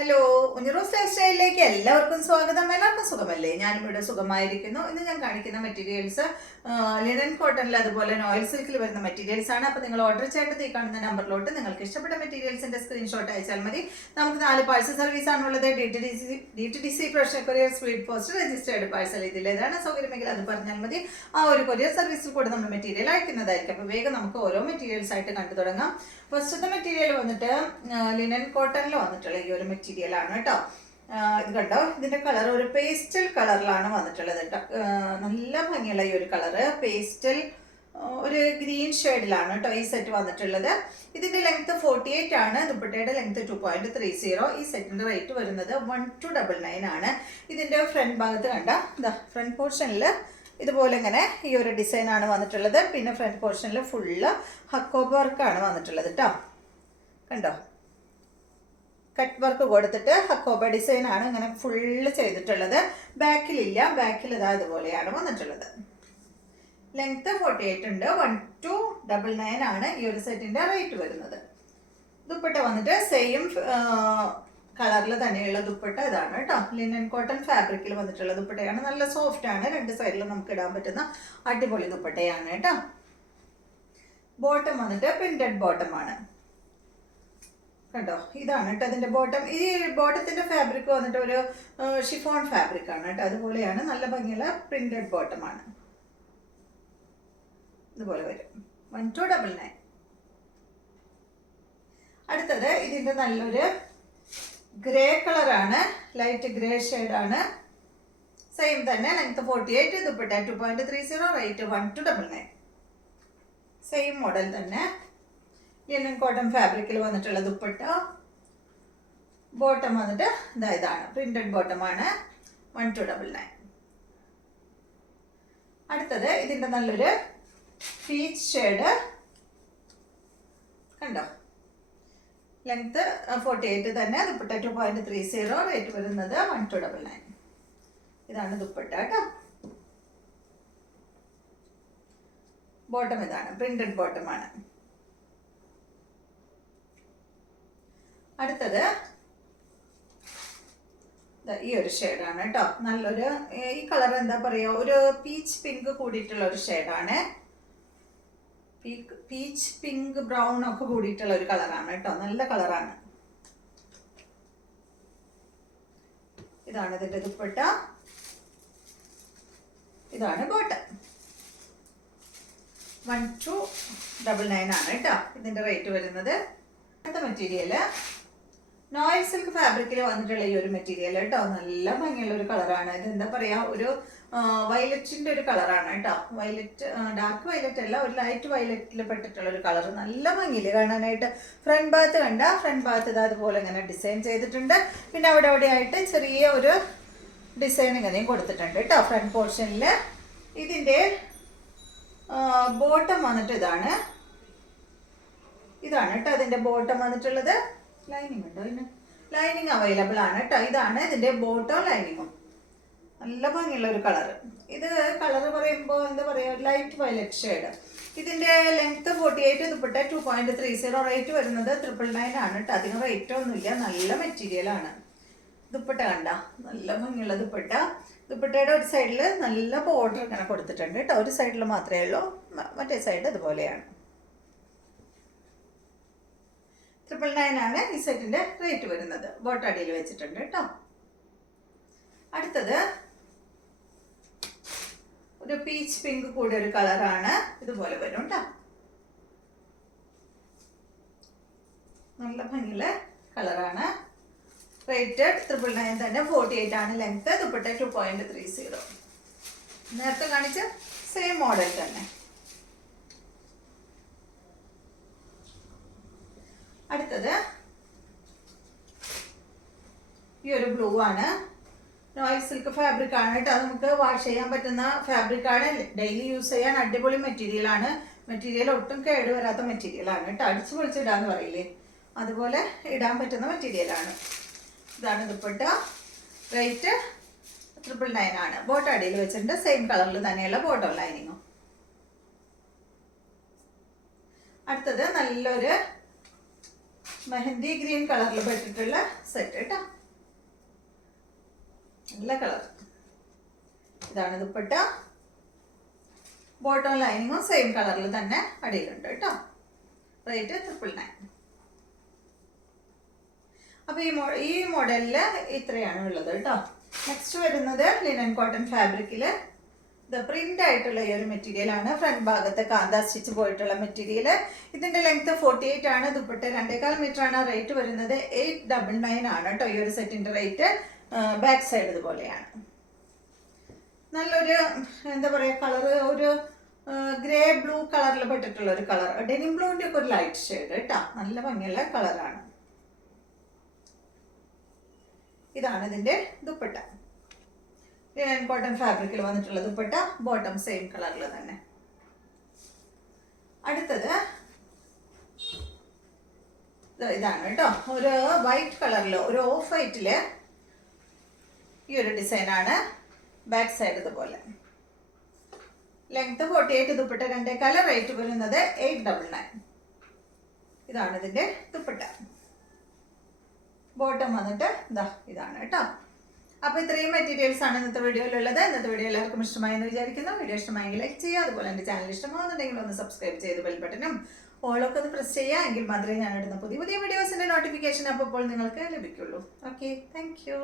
Hello, ഉഞ്ഞിറോസ് life സ്റ്റൈലിലേക്ക് എല്ലാവർക്കും സ്വാഗതം. എല്ലാവർക്കും സുഖമല്ലേ? ഞാനും ഇവിടെ സുഖമായിരിക്കുന്നു. ഇന്ന് ഞാൻ കാണിക്കുന്ന മെറ്റീരിയൽസ് ലിനൻ കോട്ടണിൽ അതുപോലെ നോയിൽ സിൽക്കിൽ വരുന്ന മെറ്റീരിയൽസ് ആണ്. അപ്പോൾ നിങ്ങൾ ഓർഡർ ചെയ്യേണ്ടത് ഈ കാണുന്ന നമ്പറിലോട്ട് നിങ്ങൾക്ക് ഇഷ്ടപ്പെട്ട മെറ്റീരിയൽസിന്റെ സ്ക്രീൻഷോട്ട് അയച്ചാൽ മതി. നമുക്ക് 4 പാഴ്സൽ സർവീസ് ആണുള്ളത്. DTDC professional courier, speed post, registered parcel. ഇതിൽ ഏതാണ് സൗകര്യമെങ്കിൽ അത് പറഞ്ഞാൽ മതി. ആ ഒരു കൊറിയർ സർവീസിൽ കൂടെ നമ്മൾ മെറ്റീരിയൽ അയക്കുന്നതായിരിക്കും. അപ്പോൾ വേഗം നമുക്ക് ഓരോ മെറ്റീരിയൽസ് ആയിട്ട് കണ്ടു തുടങ്ങാം. ഫസ്റ്റത്തെ മെറ്റീരിയൽ വന്നിട്ട് ലിനൻ കോട്ടണിൽ വന്നിട്ടുള്ള ഈ ഒരു മെറ്റീരിയൽ ആണ് കേട്ടോ. ഇത് കണ്ടോ, ഇതിന്റെ കളർ ഒരു പേസ്റ്റൽ കളറിലാണ് വന്നിട്ടുള്ളത് കേട്ടോ. നല്ല ഭംഗിയുള്ള ഈ ഒരു കളറ് പേസ്റ്റൽ ഒരു ഗ്രീൻ ഷെയ്ഡിലാണ് കേട്ടോ ഈ സെറ്റ് വന്നിട്ടുള്ളത്. ഇതിന്റെ ലെങ്ത് 48 ആണ്. ദുപ്പട്ടയുടെ ലെങ്ത് 2.30. ഈ സെറ്റിന്റെ റേറ്റ് വരുന്നത് 1299 ആണ്. ഇതിന്റെ ഫ്രണ്ട് ഭാഗത്ത് കണ്ട ഫ്രണ്ട് പോർഷനിൽ ഇതുപോലെ ഇങ്ങനെ ഈ ഒരു ഡിസൈൻ ആണ് വന്നിട്ടുള്ളത്. പിന്നെ ഫ്രണ്ട് പോർഷനിൽ ഫുള്ള് ഹക്കോബ് വർക്കാണ് വന്നിട്ടുള്ളത് കേട്ടോ. കണ്ടോ, കട്ട് വർക്ക് കൊടുത്തിട്ട് ഹക്കോബ ഡിസൈൻ ആണ് ഇങ്ങനെ ഫുള്ള് ചെയ്തിട്ടുള്ളത്. ബാക്കിലില്ല, ബാക്കിൽ ഇതാ ഇതുപോലെയാണ് വന്നിട്ടുള്ളത്. ലെങ്ത് 48 ഉണ്ട്. 1299 ആണ് ഈ ഒരു സെറ്റിന്റെ റേറ്റ് വരുന്നത്. ദുപ്പട്ട വന്നിട്ട് സെയിം കളറിൽ തന്നെയുള്ള ദുപ്പട്ട ഇതാണ് കേട്ടോ. ലിനൻ കോട്ടൺ ഫാബ്രിക്കിൽ വന്നിട്ടുള്ള ദുപ്പട്ടയാണ്. നല്ല സോഫ്റ്റ് ആണ്. രണ്ട് സൈഡിലും നമുക്ക് ഇടാൻ പറ്റുന്ന അടിപൊളി ദുപ്പട്ടയാണ് കേട്ടോ. ബോട്ടം വന്നിട്ട് പ്രിന്റഡ് ബോട്ടം ആണ്. കണ്ടോ, ഇതാണ് കേട്ടോ അതിന്റെ ബോട്ടം. ഈ ബോട്ടത്തിന്റെ ഫാബ്രിക് വന്നിട്ട് ഒരു ഷിഫോൺ ഫാബ്രിക് ആണ് കേട്ടോ. അതുപോലെയാണ്, നല്ല ഭംഗിയുള്ള പ്രിന്റഡ് ബോട്ടം ആണ്. ഇതുപോലെ വരും. 1299. അടുത്തത് ഇതിന്റെ നല്ലൊരു ഗ്രേ കളറാണ്, ലൈറ്റ് ഗ്രേ ഷെയ്ഡാണ്. സെയിം തന്നെ, length 48, dupatta 2.30, rate 1299. Same model തന്നെ ലിനൻ കോട്ടൺ ഫാബ്രിക്കിൽ വന്നിട്ടുള്ള ദുപ്പട്ട. ബോട്ടം വന്നിട്ട് ഇതാണ് പ്രിന്റഡ് ബോട്ടം ആണ്. 1299. അടുത്തത് ഇതിന്റെ നല്ലൊരു പീച്ച് ഷെയ്ഡ് കണ്ടോ. ലെങ്ത് 48 തന്നെ, ദുപ്പട്ട 2.30, റേറ്റ് വരുന്നത് 1299. ഇതാണ് ദുപ്പട്ട കേട്ടോ. ബോട്ടം ഇതാണ്, പ്രിന്റഡ് ബോട്ടം ആണ്. അടുത്തത് ഈ ഒരു ഷെയ്ഡാണ് കേട്ടോ. നല്ലൊരു ഈ കളർ എന്താ പറയുക, ഒരു പീച്ച് പിങ്ക് കൂടിയിട്ടുള്ള ഒരു ഷെയ്ഡാണ്. പീച്ച് പിങ്ക് ബ്രൗൺ ഒക്കെ കൂടിയിട്ടുള്ള ഒരു കളറാണ് കേട്ടോ. നല്ല കളറാണ്. ഇതാണ് ഇതിന്റെ ദുപ്പട്ട. ഇതാണ് ബോട്ടം. 1299 ആണ് കേട്ടോ ഇതിന്റെ റേറ്റ് വരുന്നത്. അടുത്ത മെറ്റീരിയല് നോയിൽ സിൽക്ക് ഫാബ്രിക്കിൽ വന്നിട്ടുള്ള ഈ ഒരു മെറ്റീരിയൽ കേട്ടോ. നല്ല ഭംഗിയുള്ള ഒരു കളറാണ്. ഇത് എന്താ പറയാ, ഒരു വയലറ്റിന്റെ ഒരു കളറാണ് കേട്ടോ. വയലറ്റ്, ഡാർക്ക് വയലറ്റ് അല്ല, ഒരു ലൈറ്റ് വയലറ്റിൽ പെട്ടിട്ടുള്ള ഒരു കളർ. നല്ല ഭംഗിയില് കാണാനായിട്ട്. ഫ്രണ്ട് ഭാഗത്ത് കണ്ട, ഫ്രണ്ട് ഭാഗത്ത് ഇത് അതുപോലെ ഇങ്ങനെ ഡിസൈൻ ചെയ്തിട്ടുണ്ട്. പിന്നെ അവിടെ ആയിട്ട് ചെറിയ ഒരു ഡിസൈൻ ഇങ്ങനെയും കൊടുത്തിട്ടുണ്ട് കേട്ടോ ഫ്രണ്ട് പോർഷനിൽ. ഇതിന്റെ ബോട്ടം വന്നിട്ട് ഇതാണ് കേട്ടോ. അതിന്റെ ബോട്ടം വന്നിട്ടുള്ളത് ലൈനിങ് ഉണ്ടോ? ഇതിന് ലൈനിങ് അവൈലബിൾ ആണ് കേട്ടോ. ഇതാണ് ഇതിന്റെ ബോട്ടം ലൈനിങ്ങും. നല്ല ഭംഗിയുള്ള ഒരു കളർ. ഇത് കളർ പറയുമ്പോൾ എന്താ പറയുക, ലൈറ്റ് വയലറ്റ് ഷെയ്ഡ്. ഇതിന്റെ ലെങ്ത് 48, ദുപ്പട്ട 2.30, റേറ്റ് വരുന്നത് 999 ആണ് കേട്ടോ. അധികം റേറ്റ് ഒന്നുമില്ല. നല്ല മെറ്റീരിയൽ ആണ്. ദുപ്പട്ട കണ്ട, നല്ല ഭംഗിയുള്ള ദുപ്പട്ട. ദുപ്പട്ടയുടെ ഒരു സൈഡിൽ നല്ല ബോർഡർ ഇങ്ങനെ കൊടുത്തിട്ടുണ്ട് കേട്ടോ. ഒരു സൈഡിൽ മാത്രമേ ഉള്ളൂ, മറ്റേ സൈഡ് അതുപോലെയാണ്. 999 ആണ് ഈ സെറ്റിന്റെ റേറ്റ് വരുന്നത്. ബോട്ടടിയിൽ വെച്ചിട്ടുണ്ട് കേട്ടോ. അടുത്തത് ഒരു പീച്ച് പിങ്ക് കൂടിയ ഒരു കളറാണ്. ഇതുപോലെ വരും കേട്ടോ. നല്ല ഭംഗിയുള്ള കളറാണ്. റേറ്റ് 999 തന്നെ. 48 ആണ് ലെങ്ത്. ദുപ്പട്ട 2.30. നേരത്തെ കാണിച്ച സെയിം മോഡൽ തന്നെ. അടുത്തത് ഈ ഒരു ബ്ലൂ ആണ്. നോയിൽ സിൽക്ക് ഫാബ്രിക് ആണ് കേട്ടോ. അത് നമുക്ക് വാഷ് ചെയ്യാൻ പറ്റുന്ന ഫാബ്രിക് ആണ്. ഡെയിലി യൂസ് ചെയ്യാൻ അടിപൊളി മെറ്റീരിയൽ ആണ്. മെറ്റീരിയൽ ഒട്ടും കേട് വരാത്ത മെറ്റീരിയൽ ആണ് കേട്ടോ. അടിച്ചു പൊളിച്ചിടാന്ന് പറയില്ലേ, അതുപോലെ ഇടാൻ പറ്റുന്ന മെറ്റീരിയൽ ആണ്. ഇതാണ് ദുപ്പട്ട. റേറ്റ് 999 ആണ്. ബോട്ടം അടിയിൽ വെച്ചിട്ടുണ്ട്. സെയിം കളറിൽ തന്നെയുള്ള ബോട്ടം ലൈനിങ്ങും. അടുത്തത് നല്ലൊരു മെഹന്തി ഗ്രീൻ കളറിൽ പെട്ടിട്ടുള്ള സെറ്റ് കേട്ടോ. നല്ല കളർ. ഇതാണ് ദുപ്പട്ട. ബോട്ടം ലൈനിങ്ങും സെയിം കളറിൽ തന്നെ അടിയിലുണ്ട് കേട്ടോ. റേറ്റ് 999. അപ്പോൾ ഈ മോഡലിൽ ഇത്രയാണ് ഉള്ളത് കേട്ടോ. നെക്സ്റ്റ് വരുന്നത് ലിനൻ കോട്ടൺ ഫാബ്രിക്കിൽ പ്രിന്റ് ആയിട്ടുള്ള ഈ ഒരു മെറ്റീരിയൽ ആണ്. ഫ്രണ്ട് ഭാഗത്ത് കാന്ത സ്റ്റിച്ച് പോയിട്ടുള്ള മെറ്റീരിയൽ. ഇതിന്റെ ലെങ്ത് 48 ആണ്. ദുപ്പട്ട 2.25 മീറ്റർ ആണ്. റേറ്റ് വരുന്നത് 899 ആണ് കേട്ടോ. ഈ ഒരു സെറ്റിന്റെ റേറ്റ്. ബാക്ക് സൈഡ് ഇതുപോലെയാണ്. നല്ലൊരു എന്താ പറയുക കളർ, ഒരു ഗ്രേ ബ്ലൂ കളറിൽ പെട്ടിട്ടുള്ള ഒരു കളർ. ഡെനിം ബ്ലൂവിന്റെ ഒക്കെ ഒരു ലൈറ്റ് ഷെയ്ഡ് കേട്ടോ. നല്ല ഭംഗിയുള്ള കളറാണ്. ഇതാണ് ഇതിന്റെ ദുപ്പട്ട. ലിനൻ കോട്ടൺ ഫാബ്രിക്കിൽ വന്നിട്ടുള്ള ദുപ്പട്ട. ബോട്ടം സെയിം കളറിൽ തന്നെ. അടുത്തത് ഇതാണ് കേട്ടോ. ഒരു വൈറ്റ് കളറിൽ, ഒരു ഓഫ് വൈറ്റില് ഈ ഒരു ഡിസൈനാണ്. ബാക്ക് സൈഡ് ഇതുപോലെ. ലെങ്ത് 48, ദുപ്പട്ട 2.25. റേറ്റ് വരുന്നത് 899. ഇതാണ് ഇതിന്റെ ദുപ്പട്ട. ബോട്ടം വന്നിട്ട് ഇതാണ് കേട്ടോ. അപ്പോൾ ഇത്രയും മെറ്റീരിയൽസ് ആണ് ഇന്നത്തെ വീഡിയോയിലുള്ളത്. ഇന്നത്തെ വീഡിയോ എല്ലാവർക്കും ഇഷ്ടമായെന്ന് വിചാരിക്കുന്നു. വീഡിയോ ഇഷ്ടമായെങ്കിൽ ലൈക്ക് ചെയ്യുക. അതുപോലെ എൻ്റെ ചാനൽ ഇഷ്ടമാകുന്നുണ്ടെങ്കിൽ ഒന്ന് സബ്സ്ക്രൈബ് ചെയ്ത് ബെൽ ബട്ടനും ഓളൊക്കെ ഒന്ന് പ്രസ് ചെയ്യുക. എങ്കിൽ മാത്രമേ ഞാൻ ഇടുന്ന പുതിയ പുതിയ വീഡിയോസിൻ്റെ നോട്ടിഫിക്കേഷൻ അപ്പോൾ നിങ്ങൾക്ക് ലഭിക്കുള്ളൂ. Okay, thank you.